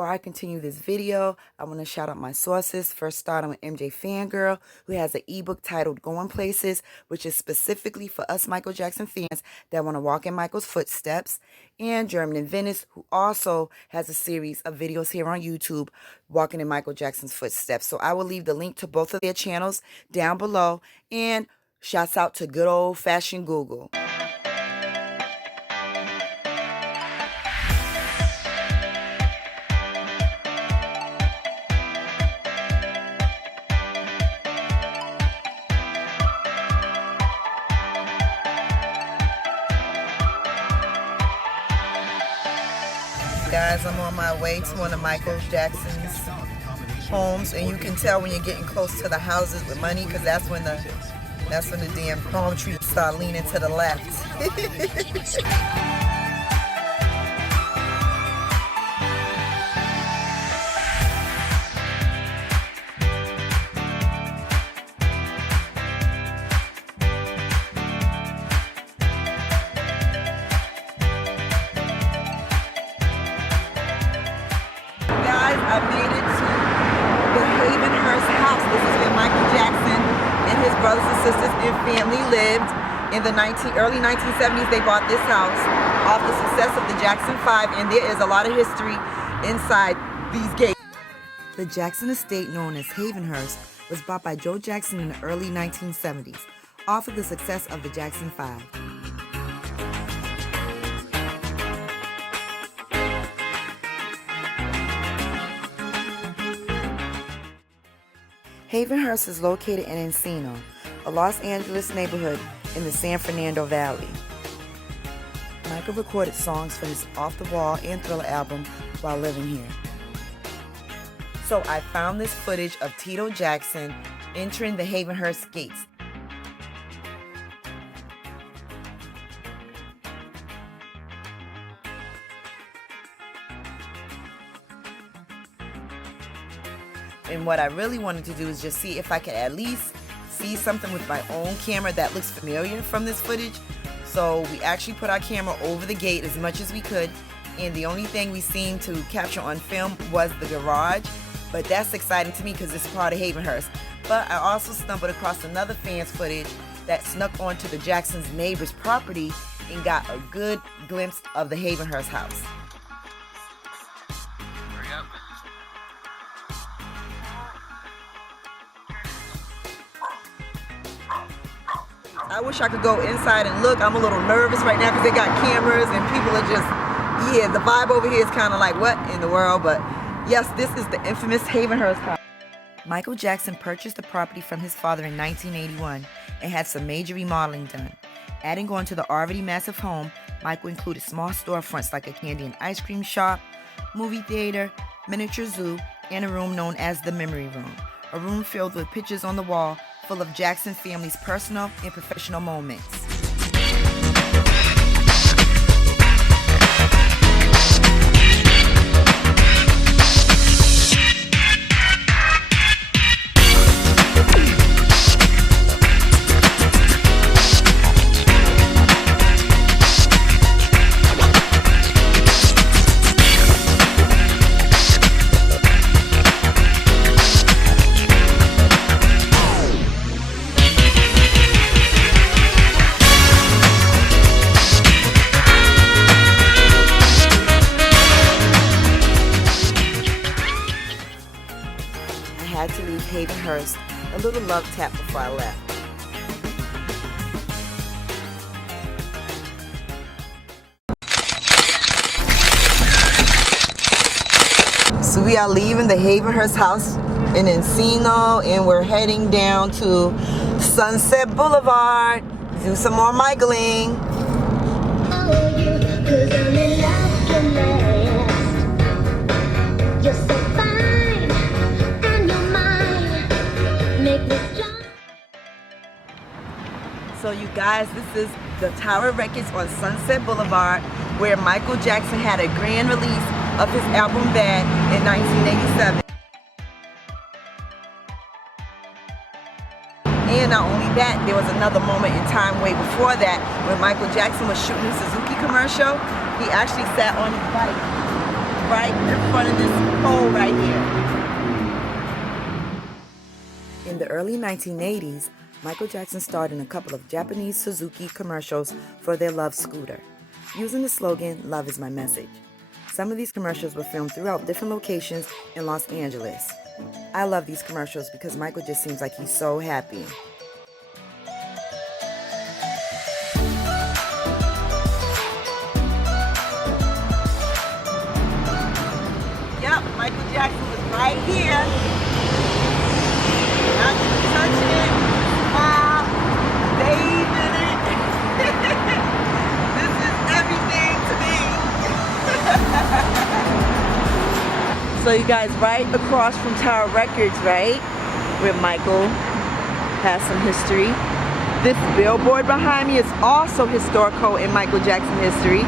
Before I continue this video, I want to shout out my sources. First, starting with MJ Fangirl, who has an ebook titled Going Places, which is specifically for us Michael Jackson fans that want to walk in Michael's footsteps. And German in Venice, who also has a series of videos here on YouTube walking in Michael Jackson's footsteps. So I will leave the link to both of their channels down below. And shouts out to good old-fashioned Google. Guys, I'm on my way to one of Michael Jackson's homes, and you can tell when you're getting close to the houses with money, because that's when the damn palm trees start leaning to the left. I made it to the Havenhurst house. This is where Michael Jackson and his brothers and sisters and family lived. In the early 1970s, they bought this house off the success of the Jackson 5, and there is a lot of history inside these gates. The Jackson estate, known as Havenhurst, was bought by Joe Jackson in the early 1970s, off of the success of the Jackson 5. Havenhurst is located in Encino, a Los Angeles neighborhood in the San Fernando Valley. Michael recorded songs for his Off the Wall and Thriller album while living here. So I found this footage of Tito Jackson entering the Havenhurst gates. And what I really wanted to do is just see if I could at least see something with my own camera that looks familiar from this footage. So we actually put our camera over the gate as much as we could, and the only thing we seemed to capture on film was the garage. But that's exciting to me because it's part of Havenhurst. But I also stumbled across another fan's footage that snuck onto the Jackson's neighbor's property and got a good glimpse of the Havenhurst house. I wish I could go inside and look. I'm a little nervous right now because they got cameras and people are just, yeah, the vibe over here is kind of like, what in the world? But yes, this is the infamous Havenhurst house. Michael Jackson purchased the property from his father in 1981 and had some major remodeling done. Adding on to the already massive home, Michael included small storefronts like a candy and ice cream shop, movie theater, miniature zoo, and a room known as the Memory Room, a room filled with pictures on the wall full of Jackson family's personal and professional moments. I had to leave Havenhurst a little love tap before I left. So we are leaving the Havenhurst house in Encino and we're heading down to Sunset Boulevard to do some more Michaeling. So you guys, this is the Tower Records on Sunset Boulevard, where Michael Jackson had a grand release of his album Bad in 1987. And not only that, there was another moment in time way before that when Michael Jackson was shooting a Suzuki commercial. He actually sat on his bike right in front of this pole right here. In the early 1980s, Michael Jackson starred in a couple of Japanese Suzuki commercials for their Love scooter, using the slogan, "Love is my message." Some of these commercials were filmed throughout different locations in Los Angeles. I love these commercials because Michael just seems like he's so happy. Yep, Michael Jackson was right here. I'm just touching it, smile, bathing it. This is everything to me. So you guys, right across from Tower Records, right, where Michael has some history. This billboard behind me is also historical in Michael Jackson history.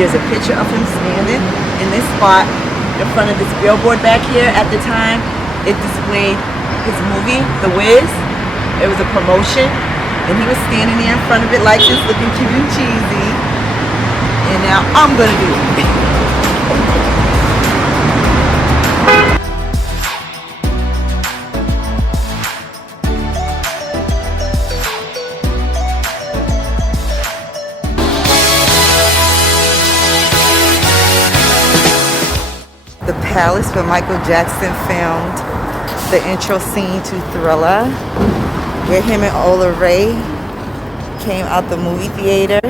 There's a picture of him standing in this spot in front of this billboard back here. At the time, it displayed his movie, The Wiz. It was a promotion, and he was standing there in front of it like this, looking cute and cheesy. And now I'm gonna do it. The palace where Michael Jackson filmed the intro scene to Thriller, where him and Ola Ray came out the movie theater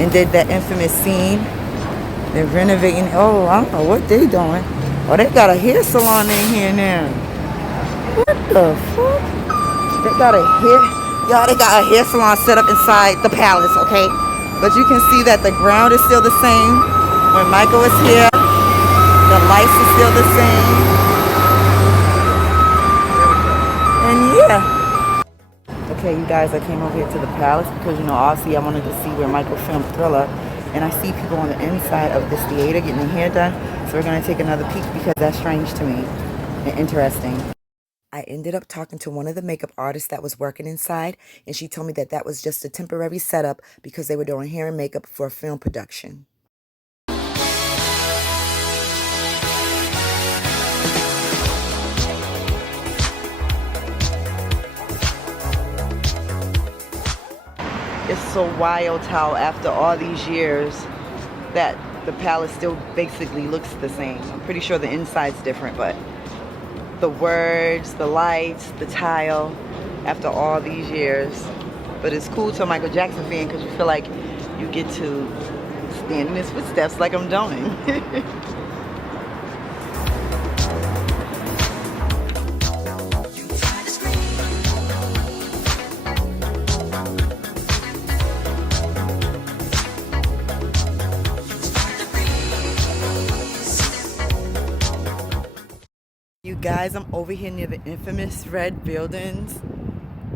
and did that infamous scene. They're renovating. Oh, I don't know what they doing. Oh, they got a hair salon in here now. What the fuck? They got a hair salon set up inside the palace, okay? But you can see that the ground is still the same. When Michael was here, the lights are still the same. And yeah. Okay, you guys, I came over here to the palace because, you know, obviously I wanted to see where Michael filmed Thriller. And I see people on the inside of this theater getting their hair done. So we're going to take another peek because that's strange to me and interesting. I ended up talking to one of the makeup artists that was working inside. And she told me that that was just a temporary setup because they were doing hair and makeup for a film production. It's so wild how after all these years that the palace still basically looks the same. I'm pretty sure the inside's different, but the words, the lights, the tile, after all these years. But it's cool to a Michael Jackson fan because you feel like you get to stand in his footsteps like I'm doing. You guys, I'm over here near the infamous red buildings,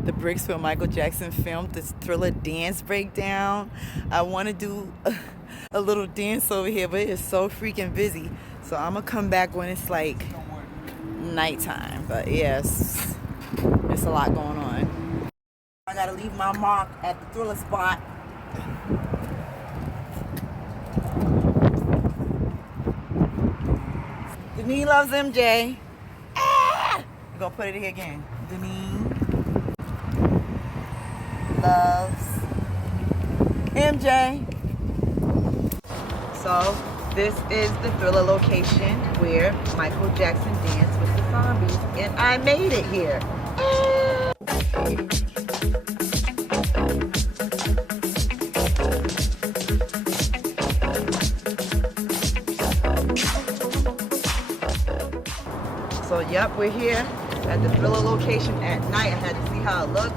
the bricks where Michael Jackson filmed this Thriller dance breakdown. I want to do a little dance over here, but it's so freaking busy. So I'm going to come back when it's like nighttime. But yes, it's a lot going on. I got to leave my mark at the Thriller spot. Denise loves MJ. We're gonna put it here again. Denise loves MJ. So this is the Thriller location where Michael Jackson danced with the zombies, and I made it here. So yep, we're here at the Thriller location at night. I had to see how it looked,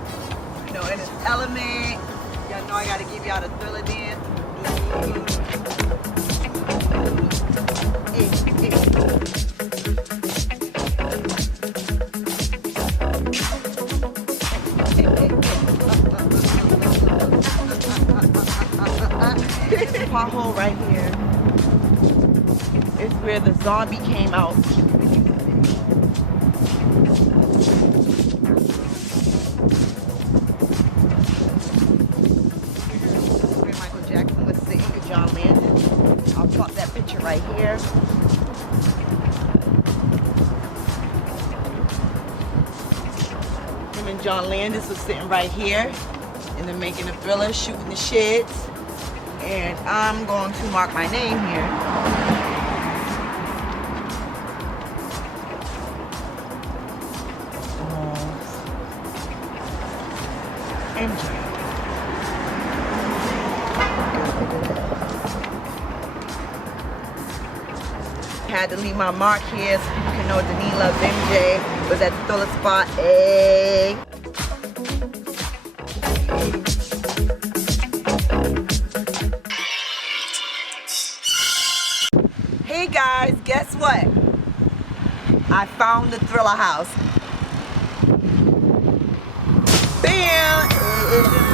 you know, in its element. Y'all know I gotta give y'all the Thriller dance. This pothole right here is where the zombie came out. right here. Him and John Landis was sitting right here, and they're making a thriller, shooting the shits. And I'm going to mark my name here. MJ. Had to leave my mark here so people can know Denise loves MJ. Was at the thriller spot. Hey. Hey guys, guess what? I found the thriller house. Bam!